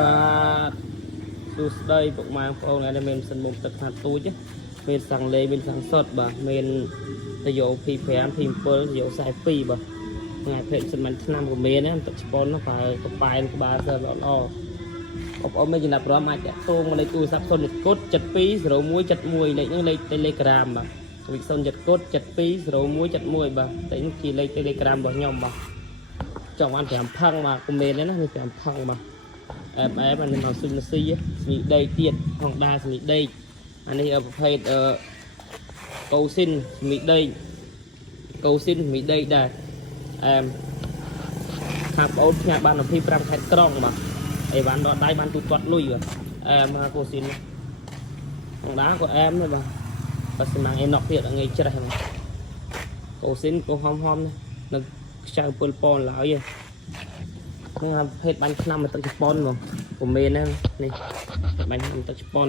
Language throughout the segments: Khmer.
បាទសួស្តីពុកម៉ែបងប្អូនដែលមានសិនមុំទឹកខាត់ទូចមានសាំងលេមានសាំងសុតបាទមានតយោ P5 P7 តយោ42បាទថ្ងៃភេទសិនមិនឆ្នាំក៏មានណាទឹកស្ប៉ុនប្រើកប៉ែនក្បាលសើល្អបងប្អូនមានចំណាប់អារម្មណ៍អាចតាក់ទងមកលេខទូរស័ព្ទ0 កុដ720171លេខនេះលេខ Telegram បាទវិសុនចិត្តកុដ720171បាទតែនេះជាលេខ Telegram របស់ខ្ញុំបាទចង់បាន5ផឹងបាទកុំមែនទេណានេះ5ផឹងបាទអែមអានេះមកស៊ុយស៊ីស្មីដីទៀតផងដែរស្មីដីអានេះប្រភេទកូស៊ីនស្មីដីកូស៊ីនស្មីដីដែរអែមខាងប្អូនផ្ញើបាន25ខេត្តក្រុងបាទអីវ៉ាន់ដកដៃបានទូទាត់លុយបាទអែមកូស៊ីនផងដែរក៏អែមដែរបាទបើស្មាំងអេណុកទៀតងាយច្រេះបាទកូស៊ីនក៏ហំនៅខ្ចៅពុលប៉នឡើយហ្នឹងប្រភេទបាញ់ឆ្នាំមកទឹកជប៉ុនបងកុំមែននេះបាញ់ទឹកជប៉ុន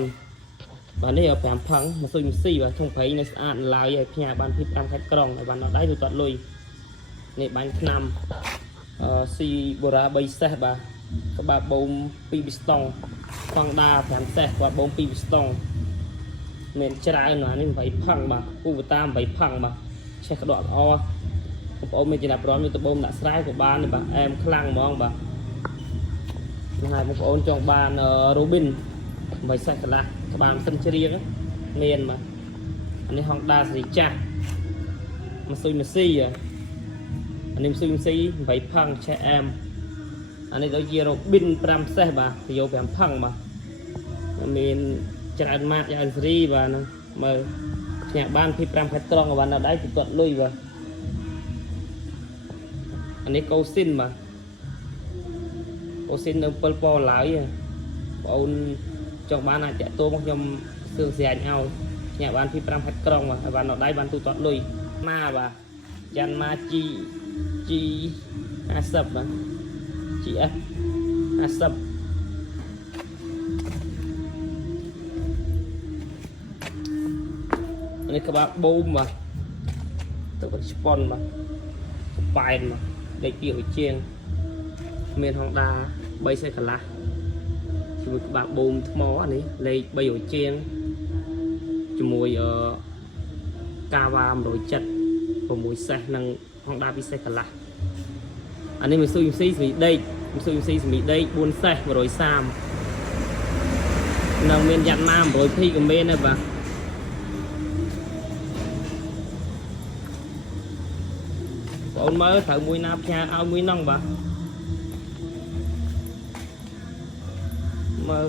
បាទនេះ5ផឹងមកស៊ុយស៊ីបាទធុងព្រៃនៅស្អាតឡើយឲ្យផ្ញើបាន25ខេត្តក្រុងឲ្យបានដល់ដៃទូទាត់លុយនេះបាញ់ឆ្នាំស៊ីបូរ៉ា3សេះបាទក្បាលបូម2ពីស្តង់ស្តង់ដា5សេះក្បាលបូម2ពីស្តង់មានច្រើនណាស់នេះ8ផឹងបាទគូបតា8ផឹងបាទឆេះក្តក់ល្អបងប្អូនមានចំណាប់អារម្មណ៍ទៅបូមដាក់ស្រែក៏បានបាទអែមខ្លាំងហ្មងបាទហ្នឹងហើយបងប្អូនចង់បានរូប៊ីន8សេះកន្លះក្បាលសិនជ្រៀងមានបាទអានេះហុងដាសេរីចាស់មកស៊ុយម៉ាស៊ីអានេះស៊ុយម៉ាស៊ី8ផឹងឆេះអែមអានេះដូចជារូប៊ីន5សេះបាទទៅយក5ផឹងបាទមានច្រើនម៉ាតយ៉ាងសេរីបាទហ្នឹងមើលផ្ញើបាន25ខេត្តក្រុងបានដល់ដៃទៅទាត់លុយបាទអានេះកូស៊ីនបាទកូស៊ីននៅ7ប៉ឡើយបងអូនចង់បានអាចតាក់ទងមកខ្ញុំសឿងស្រាញឲ្យផ្ញើបាន25ខេត្តក្រុងបាទបានដល់ដៃបានទូទាត់លុយម៉ាបាទយ៉ាន់ម៉ា G 50បាទ GF 50នេះក្បាលបូមបាទទឹកស្ប៉ុនបាទប៉ែនបាទលេខ200ជាងមានហុងដា3សេះកន្លះជាមួយក្បាលបូមថ្មនេះលេខ300ជាងជាមួយកាវ៉ា170 6សេះនិងហុងដា2សេះកន្លះអានេះមួយស៊ុយស៊ីស្មីដេកមួយស៊ុយស៊ីស្មីដេក4សេះ130និងមានយ៉ាត់ម៉ា100Pក៏មានដែរបាទបងមើលត្រូវមួយណាផ្ញើឲ្យមួយហ្នឹងបាទមើល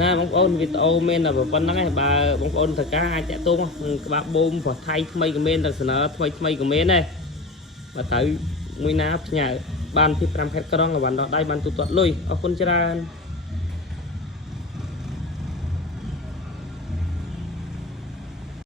ណាបងប្អូនវីដេអូមានតែប៉ុណ្្នឹងឯងបើបងប្អូនត្រូវការអាចតាក់ទងក្បាលបូមប្រថៃថ្មីក៏មានតែសនើថ្មីក៏មានដែរបើត្រូវមួយណាផ្ញើបាន25ខេត្តក្រុងបានដល់ដៃបានទូទាត់លុយអរគុណច្រើន